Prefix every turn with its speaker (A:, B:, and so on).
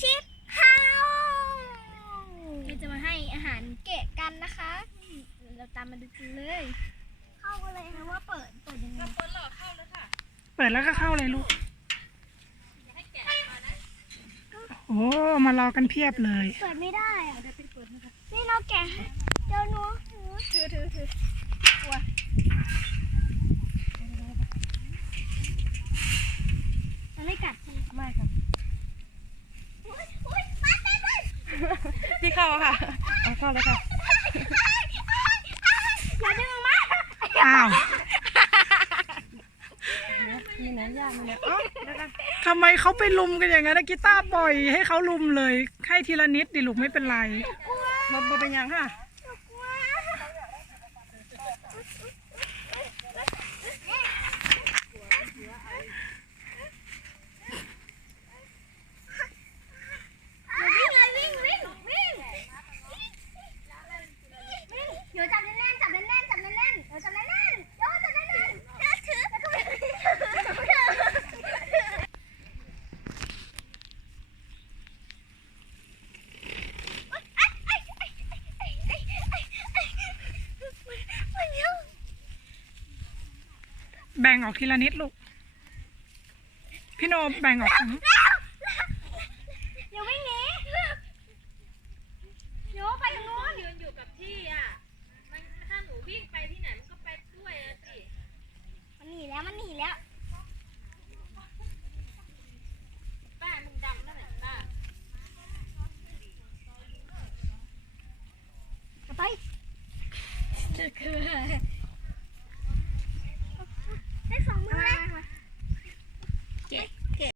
A: ชิปเฮา
B: เราจะมาให้อาหารเกะกันนะคะ เราตามมาดูกันเลย
A: เข้ากเลยนะว่า เปิด เปิดยังไง
C: เปิดหรอเข้าแล้วค่ะ
D: เปิดแล้วก็เข้าเลยลูก โอ้มารอกันเพียบเลย
A: เปิดไม่ได้อ่ะเดี๋ยวไปเปิดนะคะนี่เราแกะ
B: พี่เข้าค่ะ เข้าเลยค่ะ
A: อย่าดึงมาก
D: อ้าว
B: มีหนยากมั้ยเนี่
D: ทำไมเขาไปลุมกันอย่างนั้นกีตาร์ปล่อยให้เขาลุมเลยให้ทีละนิดดิลูกไม่เป็นไรมาเป็นยังค่ะแบ่งออกทีละนิดลูก พี่โนแบ่งออก
A: อย่าวิงหนโยไปงโน้น
C: ยนอยู่กับที่อ่ะ ถ้าหนูวิ่งไปที่ไหนมันก็ไปด้วยสิ
A: มันหนีแล้วมันหนีแล้ว
C: ป้ามึงดำได้ไหป้า
A: ไปจะคือ